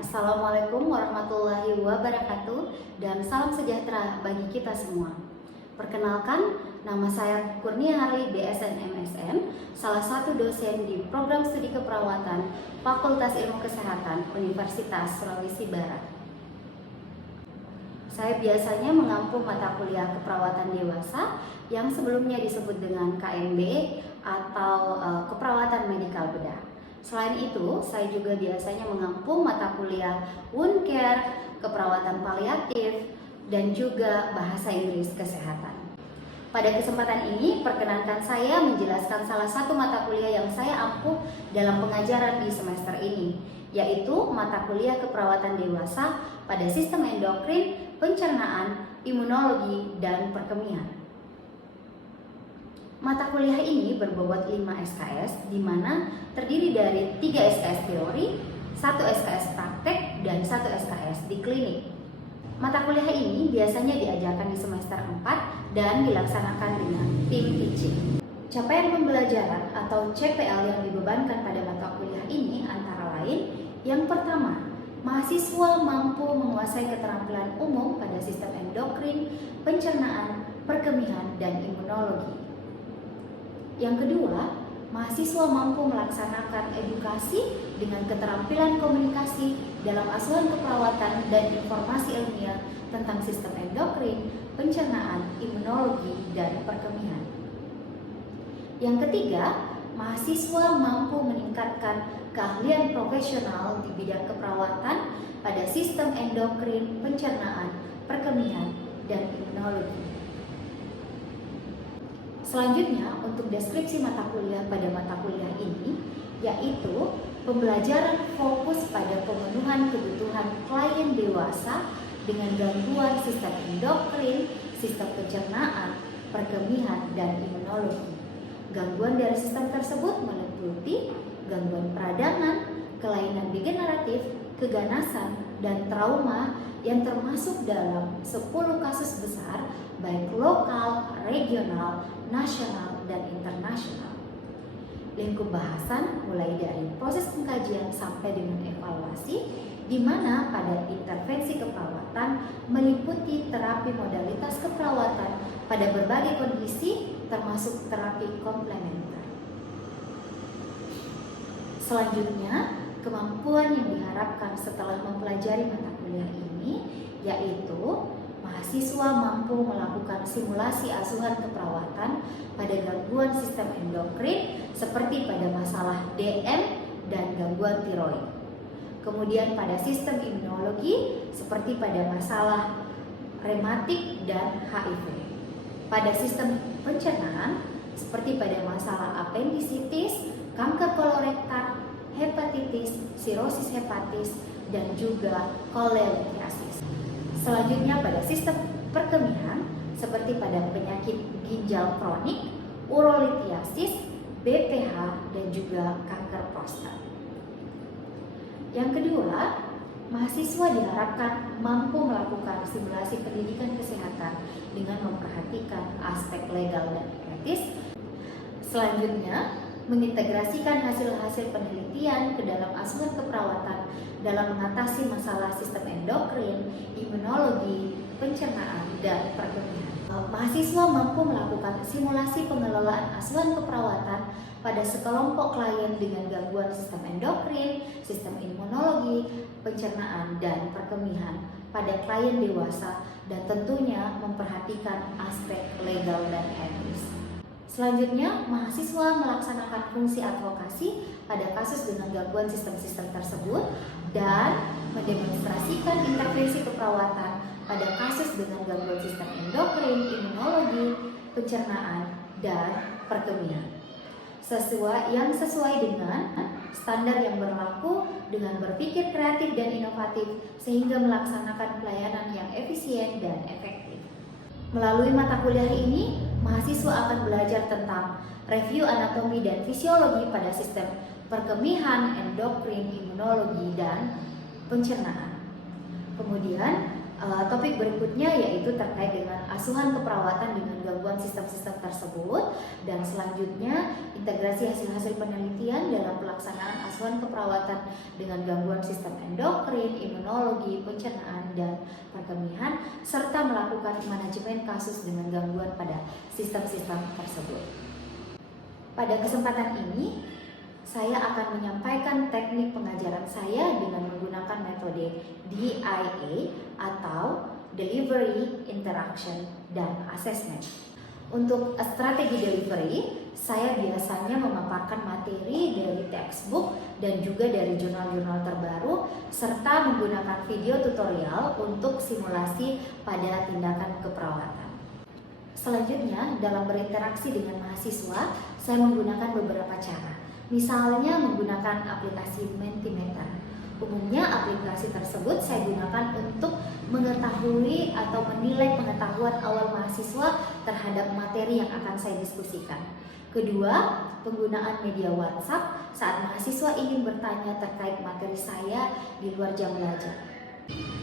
Assalamualaikum warahmatullahi wabarakatuh dan salam sejahtera bagi kita semua. Perkenalkan, nama saya Kurnia Harli BSN MSN, salah satu dosen di program studi keperawatan Fakultas Ilmu Kesehatan Universitas Sulawesi Barat. Saya biasanya mengampu mata kuliah keperawatan dewasa yang sebelumnya disebut dengan KMB atau keperawatan medikal bedah. Selain itu, saya juga biasanya mengampu mata kuliah wound care, keperawatan paliatif, dan juga bahasa Inggris kesehatan. Pada kesempatan ini, perkenankan saya menjelaskan salah satu mata kuliah yang saya ampu dalam pengajaran di semester ini, yaitu mata kuliah keperawatan dewasa pada sistem endokrin, pencernaan, imunologi, dan perkemihan. Mata kuliah ini berbobot 5 SKS, di mana terdiri dari 3 SKS teori, 1 SKS praktek, dan 1 SKS di klinik. Mata kuliah ini biasanya diajarkan di semester 4 dan dilaksanakan dengan tim teaching. Capaian pembelajaran atau CPL yang dibebankan pada mata kuliah ini antara lain: yang pertama, mahasiswa mampu menguasai keterampilan umum pada sistem endokrin, pencernaan, perkemihan, dan imunologi. Yang kedua, mahasiswa mampu melaksanakan edukasi dengan keterampilan komunikasi dalam asuhan keperawatan dan informasi ilmiah tentang sistem endokrin, pencernaan, imunologi, dan perkemihan. Yang ketiga, mahasiswa mampu meningkatkan keahlian profesional di bidang keperawatan pada sistem endokrin, pencernaan, perkemihan, dan imunologi. Selanjutnya, untuk deskripsi mata kuliah pada mata kuliah ini, yaitu pembelajaran fokus pada pemenuhan kebutuhan klien dewasa dengan gangguan sistem endokrin, sistem pencernaan, perkemihan, dan imunologi. Gangguan dari sistem tersebut meliputi gangguan peradangan, kelainan degeneratif, keganasan, dan trauma yang termasuk dalam 10 kasus besar baik lokal, regional, nasional, dan internasional. Lingkup bahasan mulai dari proses pengkajian sampai dengan evaluasi, di mana pada intervensi keperawatan meliputi terapi modalitas keperawatan pada berbagai kondisi termasuk terapi komplementer. Selanjutnya, kemampuan yang diharapkan setelah mempelajari mata kuliah ini yaitu mahasiswa mampu melakukan simulasi asuhan keperawatan pada gangguan sistem endokrin seperti pada masalah DM dan gangguan tiroid. Kemudian pada sistem imunologi seperti pada masalah rematik dan HIV. Pada sistem pencernaan seperti pada masalah apendisitis, kanker kolorektal, hepatitis, sirosis hepatis, dan juga kolelitiasis. Selanjutnya pada sistem perkemihan seperti pada penyakit ginjal kronik, urolitiasis, BPH, dan juga kanker prostat. Yang kedua, mahasiswa diharapkan mampu melakukan simulasi pendidikan kesehatan dengan memperhatikan aspek legal dan etis. Selanjutnya, mengintegrasikan hasil-hasil penelitian ke dalam asuhan keperawatan dalam mengatasi masalah sistem endokrin, imunologi, pencernaan, dan perkemihan. Mahasiswa mampu melakukan simulasi pengelolaan asuhan keperawatan pada sekelompok klien dengan gangguan sistem endokrin, sistem imunologi, pencernaan, dan perkemihan pada klien dewasa dan tentunya memperhatikan aspek legal dan etis. Selanjutnya, mahasiswa melaksanakan fungsi advokasi pada kasus dengan gangguan sistem-sistem tersebut dan mendemonstrasikan intervensi keperawatan pada kasus dengan gangguan sistem endokrin, imunologi, pencernaan, dan perkemihan. Sesuai dengan standar yang berlaku dengan berpikir kreatif dan inovatif sehingga melaksanakan pelayanan yang efisien dan efektif. Melalui mata kuliah ini, mahasiswa akan belajar tentang review anatomi dan fisiologi pada sistem perkemihan, endokrin, imunologi, dan pencernaan. Kemudian topik berikutnya yaitu terkait dengan asuhan keperawatan dengan gangguan sistem-sistem tersebut Dan selanjutnya, integrasi hasil-hasil penelitian dalam pelaksanaan asuhan keperawatan dengan gangguan sistem endokrin, imunologi, pencernaan, dan perkemihan, serta melakukan manajemen kasus dengan gangguan pada sistem-sistem tersebut. Pada kesempatan ini, saya akan menyampaikan teknik pengajaran saya dengan menggunakan metode DIA atau Delivery, Interaction, dan Assessment. Untuk strategi delivery, saya biasanya memaparkan materi dari textbook dan juga dari jurnal-jurnal terbaru, serta menggunakan video tutorial untuk simulasi pada tindakan keperawatan. Selanjutnya, dalam berinteraksi dengan mahasiswa, saya menggunakan beberapa cara. Misalnya menggunakan aplikasi Mentimeter. Umumnya aplikasi tersebut saya gunakan untuk mengetahui atau menilai pengetahuan awal mahasiswa terhadap materi yang akan saya diskusikan. Kedua, penggunaan media WhatsApp saat mahasiswa ingin bertanya terkait materi saya di luar jam belajar.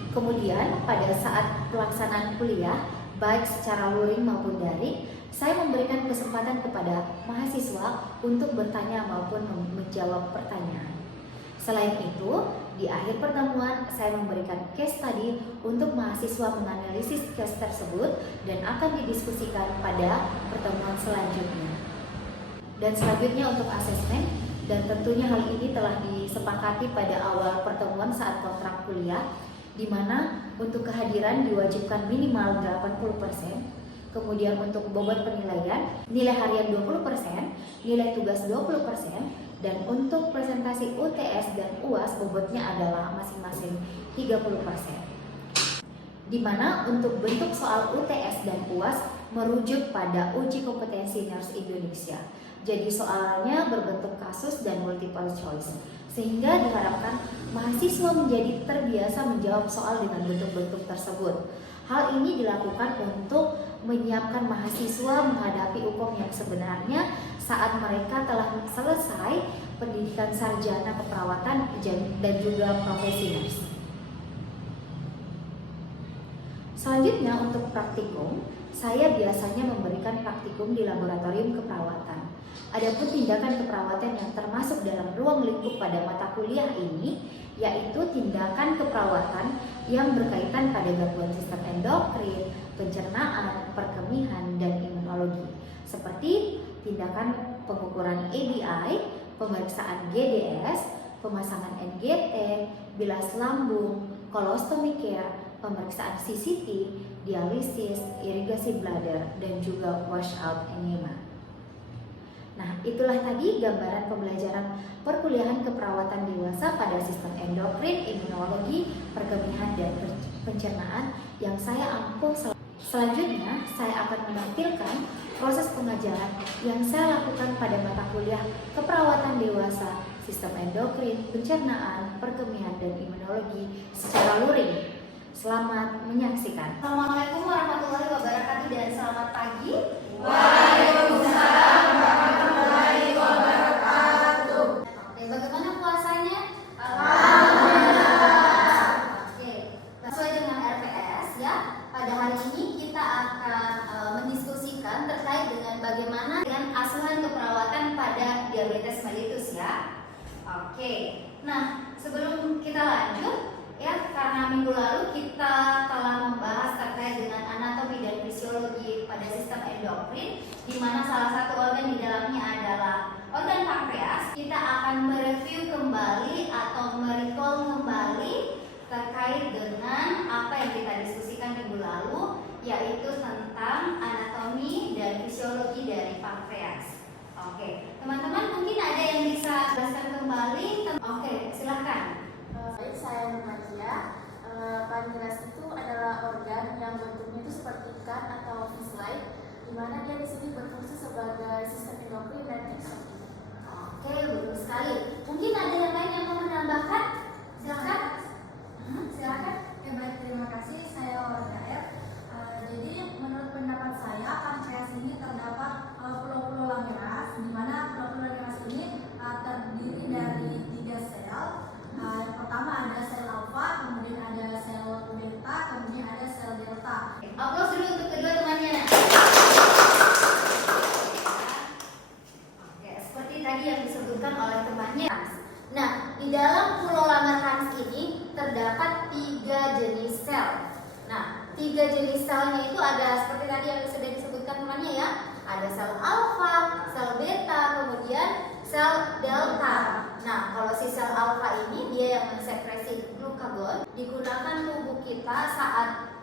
Kemudian, pada saat pelaksanaan kuliah, baik secara luring maupun daring, saya memberikan kesempatan kepada mahasiswa untuk bertanya maupun menjawab pertanyaan. Selain itu, di akhir pertemuan saya memberikan case study untuk mahasiswa menganalisis case tersebut dan akan didiskusikan pada pertemuan selanjutnya. Dan selanjutnya untuk asesmen, dan tentunya hal ini telah disepakati pada awal pertemuan saat kontrak kuliah, di mana untuk kehadiran diwajibkan minimal 80%, kemudian untuk bobot penilaian, nilai harian 20%, nilai tugas 20%, dan untuk presentasi UTS dan UAS bobotnya adalah masing-masing 30%. Di mana untuk bentuk soal UTS dan UAS merujuk pada uji kompetensi Nurse Indonesia. Jadi soalnya berbentuk kasus dan multiple choice, sehingga diharapkan mahasiswa menjadi terbiasa menjawab soal dengan bentuk-bentuk tersebut. Hal ini dilakukan untuk menyiapkan mahasiswa menghadapi hukum yang sebenarnya saat mereka telah selesai pendidikan sarjana keperawatan dan juga profesi nurse. Selanjutnya untuk praktikum, saya biasanya memberikan praktikum di laboratorium keperawatan. Adapun tindakan keperawatan yang termasuk dalam ruang lingkup pada mata kuliah ini, yaitu tindakan keperawatan yang berkaitan pada gangguan sistem endokrin, pencernaan, perkemihan, dan imunologi, seperti tindakan pengukuran ABI, pemeriksaan GDS, pemasangan NGT, bilas lambung, kolostomi care, pemeriksaan CCT, dialisis, irigasi bladder, dan juga washout enema. Nah, itulah tadi gambaran pembelajaran perkuliahan keperawatan dewasa pada sistem endokrin, imunologi, perkemihan, dan pencernaan yang saya angkuh. Selanjutnya, saya akan menampilkan proses pengajaran yang saya lakukan pada mata kuliah keperawatan dewasa, sistem endokrin, pencernaan, perkemihan, dan imunologi secara luring. Selamat menyaksikan. Assalamualaikum warahmatullahi wabarakatuh dan selamat pagi. Waalaikumsalam warahmatullahi wabarakatuh. Oke, bagaimana puasanya? Alhamdulillah. Oke, sesuai dengan RPS ya. Pada hari ini kita akan mendiskusikan terkait dengan bagaimana dengan asuhan keperawatan pada diabetes mellitus ya. Oke, nah sebelum kita lanjut ya, karena minggu lalu kita telah membahas terkait dengan anatomi dan fisiologi pada sistem endokrin, di mana salah satu organ di dalamnya adalah organ pankreas. Kita akan mereview kembali atau merecall kembali terkait dengan apa yang kita diskusikan minggu lalu, yaitu tentang anatomi dan fisiologi dari pankreas. Oke, teman-teman mungkin ada yang bisa jelaskan kembali. Oke, silahkan. Baik, saya Nurmaja. Pankreas itu adalah organ yang bentuknya itu seperti ikan atau fish light, di mana dia di sini berfungsi sebagai sistem endokrin dan fisiologi. Oke, bagus sekali. Mungkin ada yang lain yang mau menambahkan? Silakan. Silakan. Ya baik, terima kasih. Saya Olga F. Jadi menurut pendapat saya, pankreas ini terdapat pulau-pulau lamiras, di mana pulau-pulau lamiras ini terdiri dari 3 sel. Yang pertama ada sel alfa, kemudian ada sel beta, kemudian ada sel delta. Aplaus dulu untuk kedua temannya. dalam Pulau Langerhans ini terdapat 3 jenis sel. Nah, 3 jenis selnya itu ada seperti tadi yang sudah disebutkan temannya ya. Ada sel alfa, sel beta, kemudian sel delta. Nah, kalau si sel alfa ini dia yang mensekresi glukagon, digunakan tubuh kita saat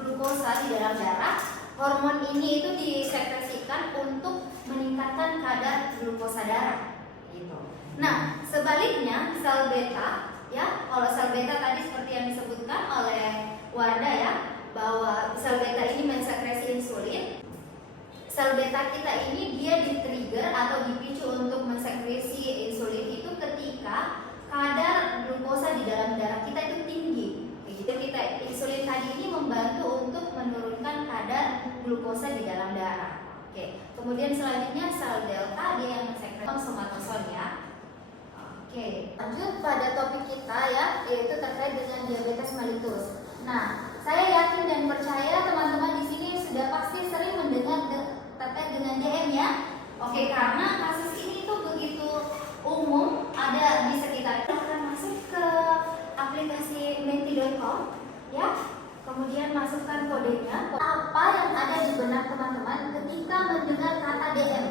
glukosa di dalam darah. Hormon ini itu disekresikan untuk meningkatkan kadar glukosa darah. Gitu. Nah, sebaliknya sel beta, ya, kalau sel beta tadi seperti yang disebutkan oleh Wardah ya, bahwa sel beta ini mensekresi insulin. Sel beta kita ini dia di-trigger atau dipicu untuk mensekresi insulin itu ketika kadar glukosa di dalam darah kita itu tinggi. Jadi insulin tadi ini membantu untuk menurunkan kadar glukosa di dalam darah. Oke. Kemudian selanjutnya sel delta dia yang mensekresi somatoson ya. Oke. Lanjut pada topik kita ya, yaitu terkait dengan diabetes mellitus. Nah, saya yakin dan percaya teman-teman di sini sudah pasti sering mendengar terkait dengan DM ya. Oke, karena kasus ini tuh begitu umum ada di sekitar kita. Akan masuk ke aplikasi menti.com ya. Kemudian masukkan kodenya. Apa yang ada di benak teman-teman ketika mendengar kata DM?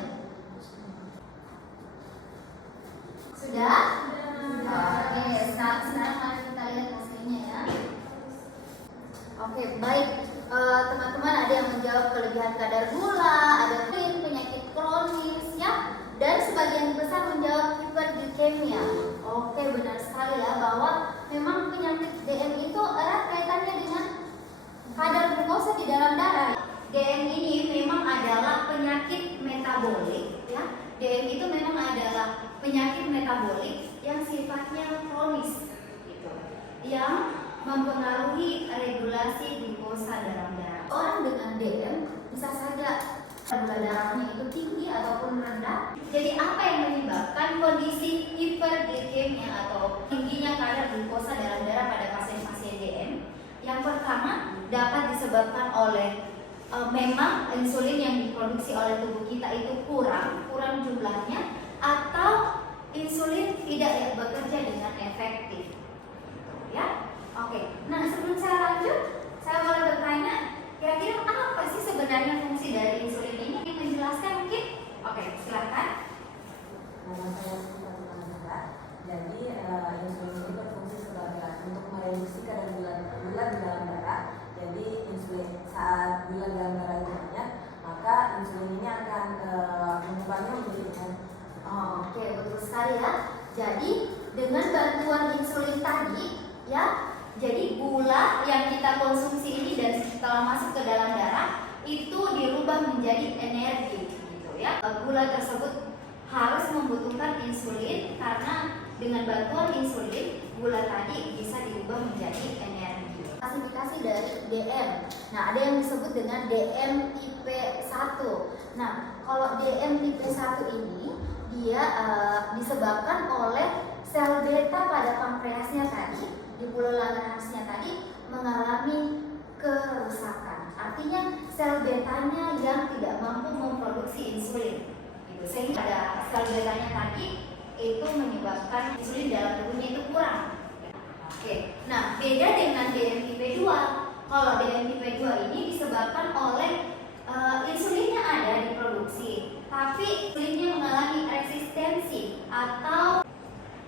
Sudah? Oke, sekarang mari kita lihat hasilnya ya. Oke, baik. Teman-teman ada yang menjawab kelebihan kadar gula, ada penyakit kronis ya, dan sebagian besar menjawab hiperglikemia. Oke, benar sekali ya bahwa memang penyakit DM itu erat kaitannya dengan kadar glukosa di dalam darah. DM ini memang adalah penyakit metabolik ya. DM itu memang adalah penyakit metabolik yang sifatnya kronis gitu, yang mempengaruhi regulasi glukosa dalam darah. Orang dengan DM bisa saja gula darahnya itu tinggi ataupun rendah. Jadi apa yang menyebabkan kondisi hiperglikemia atau tingginya kadar glukosa dalam darah pada pasien-pasien DM? Yang pertama dapat disebabkan oleh memang insulin yang diproduksi oleh tubuh kita itu kurang jumlahnya, atau insulin tidak bekerja dengan efektif. Ya. Oke, nah sebelum saya lanjut, saya boleh bertanya, kira-kira apa sih sebenarnya fungsi dari insulin ini? Ingin menjelaskan mungkin? Oke, silakan. Nama saya Siti Fatimah. Jadi insulin ini berfungsi sebagai untuk mereduksi kadar gula di dalam darah. Jadi insulin saat gula dalam darah itu banyak, maka insulin ini akan mengubahnya menjadi Oke, betul sekali ya. Jadi dengan bantuan insulin tadi, ya. Jadi gula yang kita konsumsi ini dan setelah masuk ke dalam darah itu dirubah menjadi energi gitu ya. Gula tersebut harus membutuhkan insulin karena dengan bantuan insulin gula tadi bisa dirubah menjadi energi. Klasifikasi dari DM. Nah, ada yang disebut dengan DM tipe 1. Nah, kalau DM tipe 1 ini dia disebabkan oleh sel beta pada pankreasnya tadi, di Pulau Langerhansnya tadi mengalami kerusakan. Artinya sel betanya yang tidak mampu memproduksi insulin. Gitu. Sehingga pada sel betanya tadi itu menyebabkan insulin dalam tubuhnya itu kurang. Oke. Nah, beda dengan DM tipe 2. Kalau DM tipe 2 ini disebabkan oleh insulinnya ada diproduksi, tapi insulinnya mengalami resistensi atau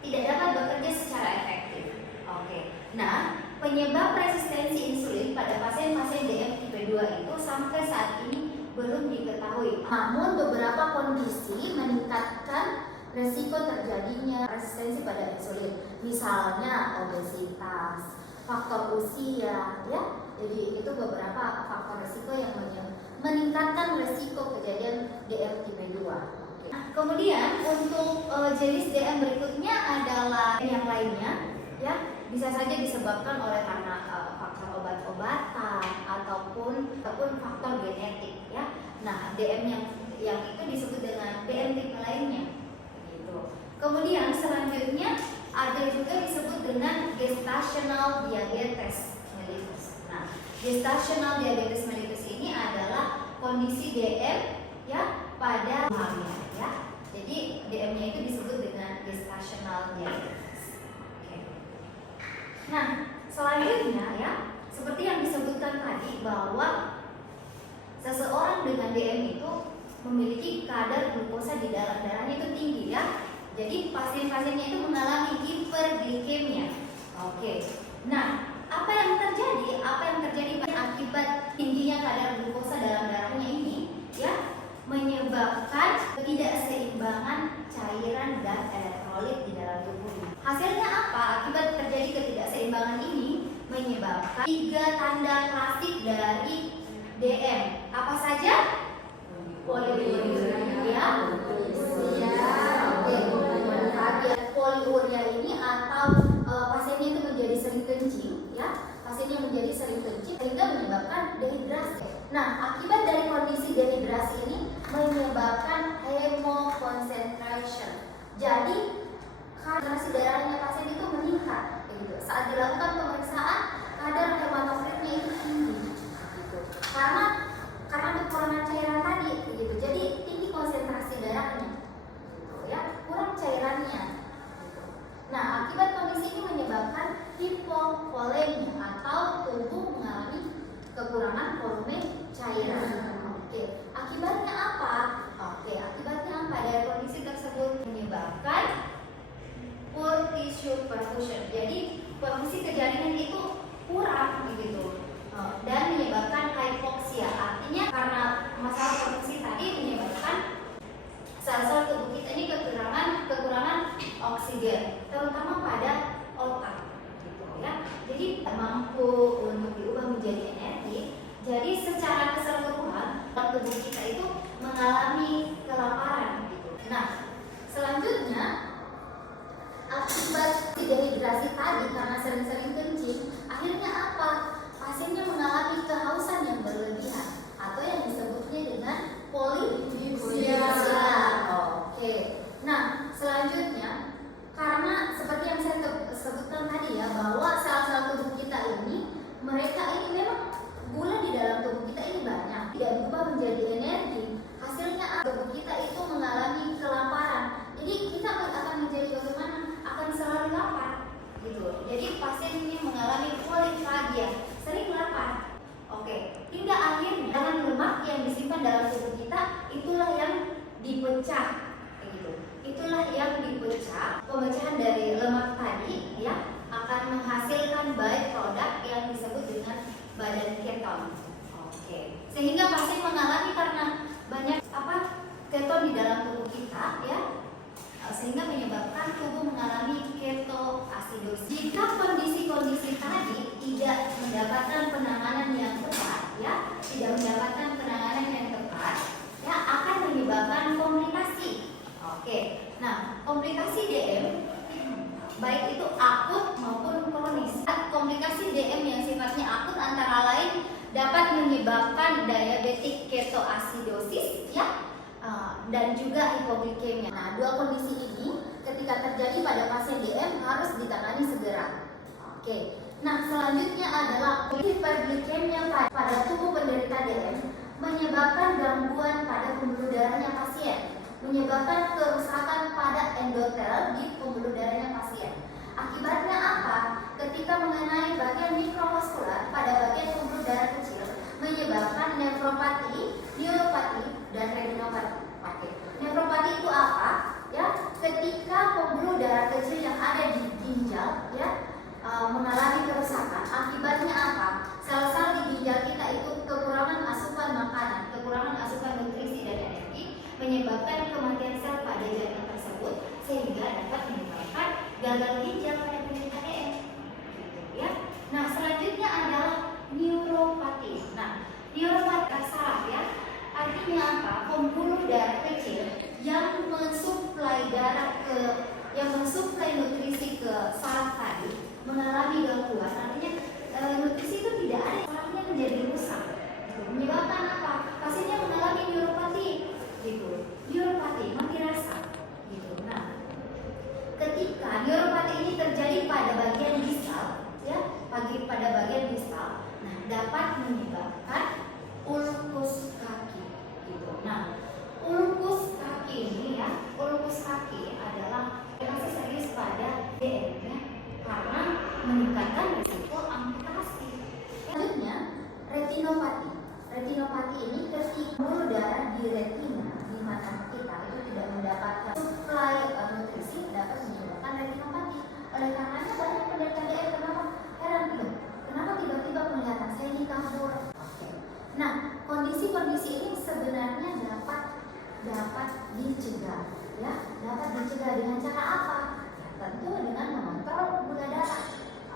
tidak dapat bekerja secara efektif. Oke. Nah, penyebab resistensi insulin pada pasien-pasien DM tipe 2 itu sampai saat ini belum diketahui. Namun beberapa kondisi meningkatkan resiko terjadinya resistensi pada insulin. Misalnya obesitas, faktor usia, ya. Jadi itu beberapa faktor resiko yang meningkatkan resiko kejadian DM tipe 2. Nah, kemudian untuk jenis DM berikutnya adalah yang lainnya, ya, bisa saja disebabkan oleh karena faktor obat-obatan ataupun faktor genetik, ya. Nah, DM yang itu disebut dengan DM tipe lainnya, gitu. Kemudian selanjutnya ada juga disebut dengan gestational diabetes mellitus. Nah, gestational diabetes mellitus ini adalah kondisi DM, ya, pada hamil, ya. Jadi DM-nya itu disebut dengan gestational diabetes. Nah, selanjutnya ya, seperti yang disebutkan tadi bahwa seseorang dengan DM itu memiliki kadar glukosa di dalam darahnya itu tinggi ya. Jadi pasien-pasiennya itu mengalami hiperglikemia. Oke. Nah, apa yang terjadi? Akibat tingginya kadar glukosa dalam darahnya ini ya menyebabkan ketidakseimbangan cairan dan elektrolit di dalam tubuhnya. Hasilnya apa? Akibat terjadi ketidakseimbangan ini menyebabkan 3 tanda klasik dari DM. Apa saja? Poliuria, poliuria ini atau pasiennya itu menjadi sering kencing ya. Pasiennya menjadi sering kencing sehingga menyebabkan dehidrasi. Nah, akibat dari kondisi dehidrasi ini menyebabkan hemoconcentration. Jadi konsentrasi darahnya pasien itu meningkat gitu. Saat dilakukan pemeriksaan kadar hematokritnya itu tinggi gitu. Karena kekurangan cairan tadi gitu. Jadi tinggi konsentrasi darahnya gitu ya, kurang cairannya gitu. Nah, akibat kondisi ini menyebabkan hipovolemia atau tubuh mengalami kekurangan volume cairan. Oke, akibatnya apa? Dari kondisi tersebut menyebabkan poor tissue perfusion. Jadi fungsi kejaringan itu kurang begitu dan menyebabkan hypoxia. Artinya karena masalah produksi tadi menyebabkan sel-sel tubuh kita ini kekurangan oksigen, terutama pada otak gitu ya. Jadi mampu untuk diubah menjadi energi. Jadi secara keseluruhan tubuh kita itu mengalami kelaparan gitu. Nah, selanjutnya akibat dehidrasi tadi karena sering-sering kencing, akhirnya apa? Pasiennya mengalami kehausan yang berlebihan atau yang disebutnya dengan polidipsia. Oke. Nah, selanjutnya karena seperti yang saya sebutkan tadi ya, bahwa sel-sel tubuh kita ini mereka ini memang gula di dalam tubuh kita ini banyak, tidak berubah menjadi energi. Hasilnya tubuh kita itu mengalami kelaparan. Jadi kita akan menjadi bagaimana? Akan selalu lapar gitu. Jadi pasien ini mengalami polifagia, sering lapar. Oke, hingga akhirnya dengan lemak yang disimpan dalam tubuh kita itulah yang dipecah gitu. Itulah yang dipecah. Pemecahan dari lemak tadi ya akan menghasilkan byproduct yang disebut dengan badan keton. Oke. Sehingga pasien mengalami karena banyak keton di dalam tubuh kita ya, sehingga menyebabkan tubuh mengalami ketoasidosis. Jika kondisi-kondisi tadi tidak mendapatkan penanganan yang tepat ya, ya akan menyebabkan komplikasi. Oke. Nah, komplikasi DM baik itu akut maupun kronis. Komplikasi DM yang sifatnya akut antara lain dapat menyebabkan diabetic ketoasidosis ya, dan juga hipoglikemia. Nah, dua kondisi ini ketika terjadi pada pasien DM harus ditangani segera. Oke. Nah, selanjutnya adalah hiperglikemia pada tubuh penderita DM menyebabkan gangguan pada pembuluh darahnya pasien, menyebabkan kerusakan pada endotel di pembuluh darahnya pasien. Akibatnya apa? Ketika mengenai bagian mikrovaskular pada bagian pembuluh darah kecil, menyebabkan nefropati, neuropati, dan retinopati. Nefropati itu apa? Ya, ketika pembuluh darah kecil yang ada di ginjal ya mengalami kerusakan. Akibatnya apa? Sel-sel di ginjal kita itu kekurangan asupan makanan, kekurangan asupan nutrisi dan energi, menyebabkan kematian sel pada jaringan tersebut sehingga dapat menyebabkan gagal ginjal pada penderita DM. Ya. Nah, selanjutnya adalah neuropati. Nah, neuropati salah ya. Artinya apa? Pembuluh darah kecil yang mensuplai nutrisi ke saraf tadi mengalami gangguan. Artinya nutrisi itu tidak ada, sarafnya menjadi rusak. Menyebabkan apa? Pasiennya mengalami neuropati. Gitu. Neuropati, mati rasa. Gitu. Nah, ketika neuropati ini terjadi pada bagian distal, ya, pada bagian distal, nah dapat menyebabkan ulkus kaki. Gitu. Nah, ulkus kaki ini ya, ulkus kaki adalah masih serius pada DM ya, karena meningkatkan dapat dicegah. Ya, dapat dicegah dengan cara apa? Ya, tentu dengan mengontrol gula darah.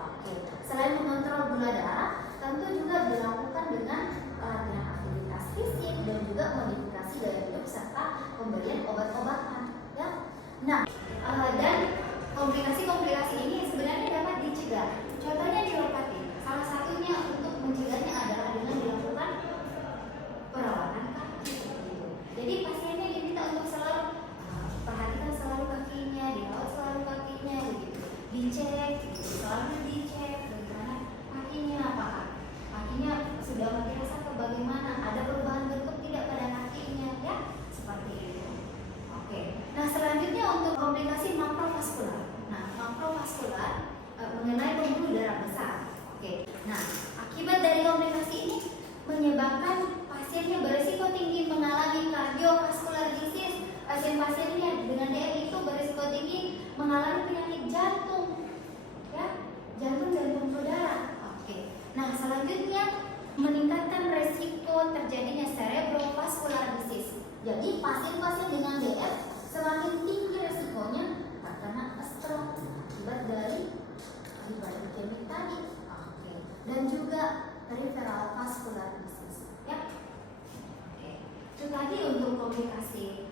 Oke, selain mengontrol gula darah, tentu juga dilakukan dengan latihan aktivitas fisik dan juga modifikasi gaya hidup serta pemberian obat-obatan. Ya, nah dan komplikasi-komplikasi ini sebenarnya dapat dicegah. Contohnya dilopatin. Salah satunya untuk mencegahnya adalah dengan dilakukan perawatan kaki. Jadi pasiennya diminta untuk selalu perhatikan selalu kakinya, dirawat selalu kakinya, begitu. Dicek, selalu dicek bagaimana kakinya, apakah kakinya sudah mati rasa atau bagaimana, ada perubahan bentuk tidak pada kakinya, ya seperti itu. Oke. Nah selanjutnya untuk komplikasi makrovaskular. Nah makrovaskular mengenai pembuluh darah besar. Oke. Nah akibat dari komplikasi ini menyebabkan pasiennya berisiko tinggi mengalami kardiovaskular disease. Pasien-pasiennya dengan DM itu berisiko tinggi mengalami penyakit jantung, ya, jantung dan pembuluh darah. Oke. Nah selanjutnya meningkatkan resiko terjadinya cerebrovascular disease. Jadi pasien-pasien dengan DM semakin tinggi resikonya terkena stroke akibat dari hiperdinamik tadi. Oke. Dan juga peripheral vascular disease, ya. Oke. Itu tadi untuk komplikasi.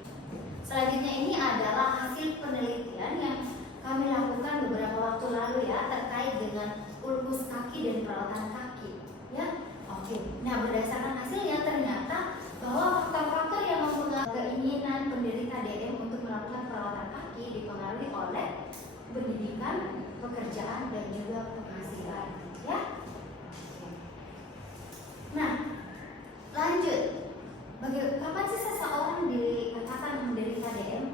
Selanjutnya ini adalah hasil penelitian yang kami lakukan beberapa waktu lalu ya terkait dengan ulkus kaki dan perawatan kaki, ya. Oke. Nah berdasarkan hasilnya ternyata bahwa faktor-faktor yang mempengaruhi keinginan penderita DM untuk melakukan perawatan kaki dipengaruhi oleh pendidikan, pekerjaan dan juga penghasilan, ya. Nah, lanjut. Kapan sih seseorang dikatakan menderita DM?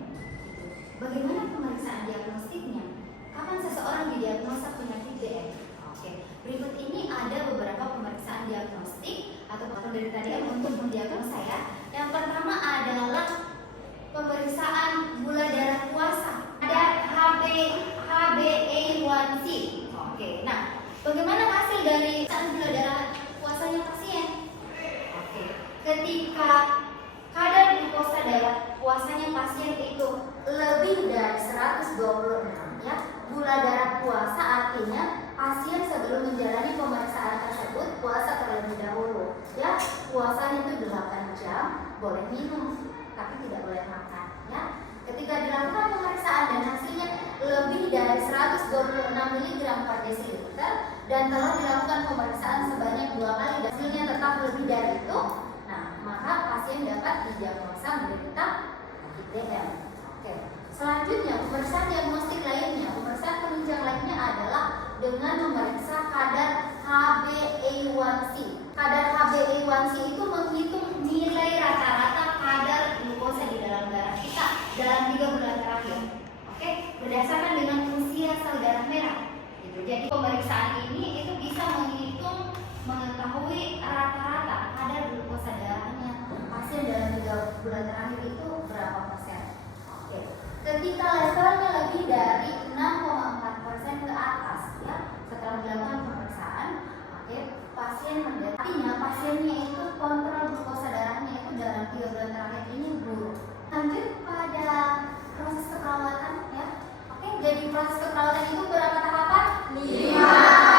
Bagaimana pemeriksaan diagnostiknya? Kapan seseorang didiagnosa penyakit DM? Oke. Berikut ini ada beberapa pemeriksaan diagnostik atau penderita DM untuk mendiagnosa ya. Yang pertama adalah pemeriksaan gula darah puasa. Ada HbA1c. Oke. Nah, bagaimana hasil dari pemeriksaan gula darah puasanya pasien? Oke. Ketika kadar glukosa darah puasanya pasien itu lebih dari 126 ya, gula darah puasa artinya pasien sebelum menjalani pemeriksaan tersebut puasa terlebih dahulu ya, puasanya itu 8 jam, boleh minum tapi tidak boleh makan ya. Ketika dilakukan pemeriksaan dan hasilnya lebih dari 126 mg per desiliter dan telah dilakukan pemeriksaan sebanyak 2 kali dan hasilnya tetap lebih dari itu, nah maka pasien dapat didiagnosa menderita penyakit DM. Oke. Selanjutnya pemeriksaan diagnostik lainnya, pemeriksaan penunjang lainnya adalah dengan memeriksa kadar HbA1c. Kadar HbA1c itu menghitung nilai rata-rata kadar glukosa di dalam darah kita dalam 3 bulan terakhir. Oke, berdasarkan dengan usia sel darah merah. Gitu. Jadi pemeriksaan ini itu bisa mengetahui rata-rata kadar glukosa darahnya pasien dalam 3 bulan terakhir itu berapa persen. Oke. Ketika levelnya lebih dari 6,4% ke atas ya, setelah dilakukan pemeriksaan, oke, pasien menderita. Artinya pasiennya itu kontrol glukosa darahnya itu dalam 3 bulan terakhir ini buruk. Lanjut pada proses keperawatan ya. Oke, jadi proses keperawatan itu berapa tahapan? 5.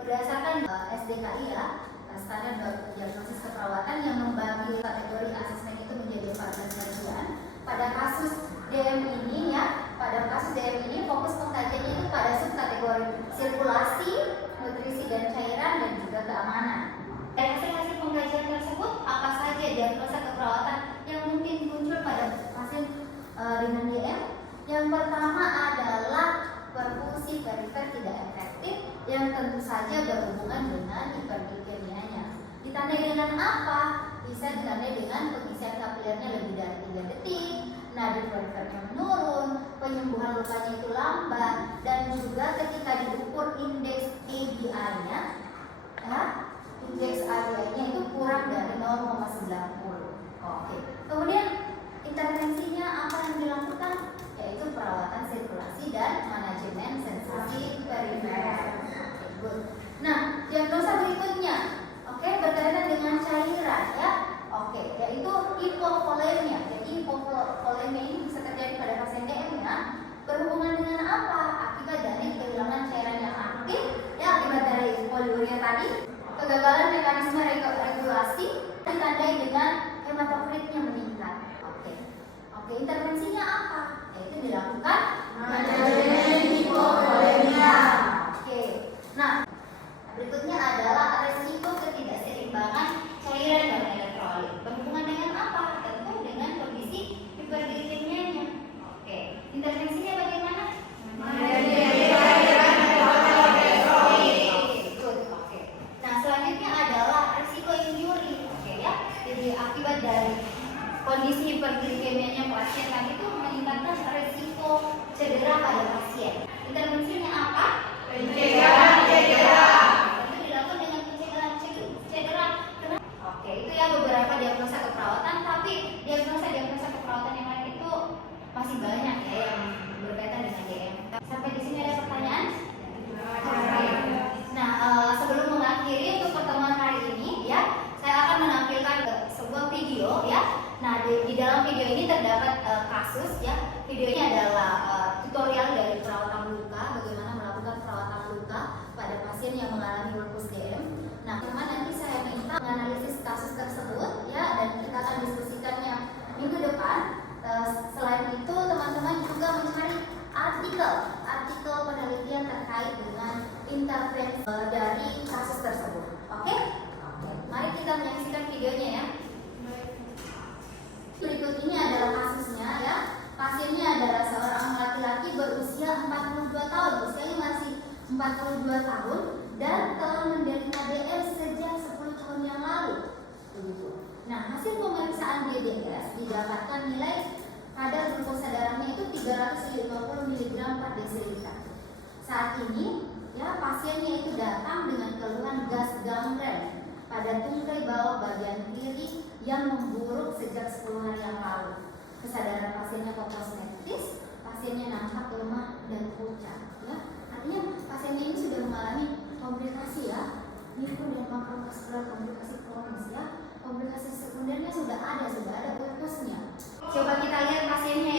Berdasarkan SDKI ya, standar diagnosis keperawatan yang membagi kategori asesmen itu menjadi 14 bagian. Pada kasus DM ini ya, fokus pengkajiannya itu pada subkategori sirkulasi, nutrisi dan cairan dan juga keamanan. Dari hasil pengkajian tersebut, apa saja diagnosa keperawatan yang mungkin muncul pada pasien dengan DM? Yang pertama adalah perfusi perifer tidak efektif yang tentu saja berhubungan dengan hiperglikemianya. Ditandai dengan apa? Bisa ditandai dengan pengisian kapilernya lebih dari 3 detik, nadi perifernya menurun, penyembuhan lukanya itu lambat, dan juga ketika diukur indeks ABI-nya, ya, indeks ABI-nya itu kurang dari 0,90. Oke. Kemudian intervensinya apa yang dilakukan? Yaitu perawatan sirkulasi Oke, intervensinya apa? Yaitu dilakukan Manajemen hipovolemia. Oke, nah berikutnya adalah resiko ketidakseimbangan cairan dan elektrolit. Berhubungan dengan apa? Tentu dengan kondisi hiperglikemianya. Oke, intervensinya bagaimana? Oke. Nah, selanjutnya adalah resiko injuri. Oke ya. Jadi akibat dari kondisi hiperglikemianya pasien tadi itu meningkatkan resiko cedera pada pasien. Intervensinya apa? Pencegahan cedera. Itu dilakukan dengan pencegahan cedera. Kenapa? Oke, itu ya beberapa diagnosa keperawatan, tapi diagnosa keperawatan yang lain itu masih banyak ya yang berkaitan dengan DM. Sampai di sini ada pertanyaan? Nah, sebelum mengakhiri untuk pertemuan hari ini ya, saya akan menampilkan sebuah video ya. Nah, di dalam video ini terdapat kasus ya. Video ini adalah tutorial dari perawatan luka, bagaimana melakukan perawatan luka pada pasien yang mengalami lupus DM. Nah, teman nanti saya minta menganalisis kasus tersebut ya, dan kita akan diskusikannya minggu depan. Selain itu, teman-teman juga mencari artikel penelitian terkait dengan intervensi dari kasus tersebut. Oke? Mari kita menyaksikan videonya ya. Berikut ini adalah kasusnya ya. Pasiennya adalah seorang laki-laki berusia 42 tahun. Usianya masih 42 tahun dan telah menderita DM sejak 10 tahun yang lalu. Begitu. Nah, hasil pemeriksaan DDS didapatkan nilai kadar glukosa darahnya itu 350 mg per desiliter. Saat ini ya, pasiennya itu datang dengan keluhan gas gangren pada tungkai bawah bagian kiri yang memburuk sejak 10 hari yang lalu. Kesadaran pasiennya hiposmetris, pasiennya nampak lemah dan pucat ya. Artinya pasiennya ini sudah mengalami komplikasi ya, mikro dan makrovaskular komplikasi kronis ya. Komplikasi sekundernya sudah ada ulkusnya. Coba kita lihat pasiennya